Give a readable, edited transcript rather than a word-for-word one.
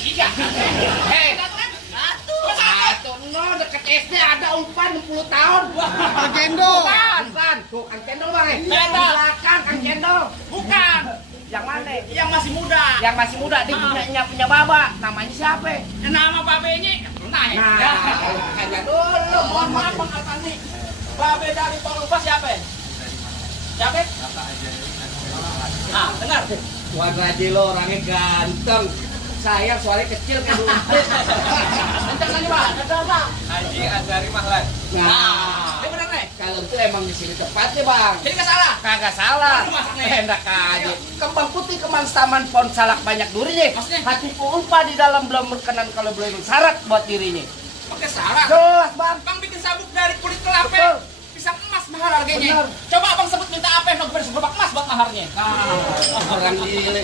tiga. Satu, no, deket SD ada umpan 60 tahun. Kang Cendol. Bukan. Tuh, Kang Cendol bang. Di belakang Kang Cendol. Bukan. Yang mana? Yang masih muda. Yang masih muda, dia punya baba. Namanya siapa? Nama babenya. Nah, Hanya dulu. mohon maaf Bang Alfani. Babe dari Tolupa siapa? Siapa? Nah, dengar. Wadraji lo orangnya ganteng. Saya soalnya kecil kan. Kencang aja, Pak. Haji Azhari Mahlan. Nah, Ini bener nih. kalau itu emang di sini tepatnya bang. Jadi nggak salah. Kagak salah. Waduh, masaknya. Enak aja. Kembang putih kembang taman pohon salak banyak durinya. Maksudnya? Hati umpa di dalam belum berkenan kalau belum syarat buat dirinya. Pakai salah. Jelas bang. Bang bikin sabuk dari kulit kelapa. Betul. Pisang emas mahal harganya. Benar. Coba Abang sebut minta apa yang mau beri gerobak emas buat maharnya. Orang gile.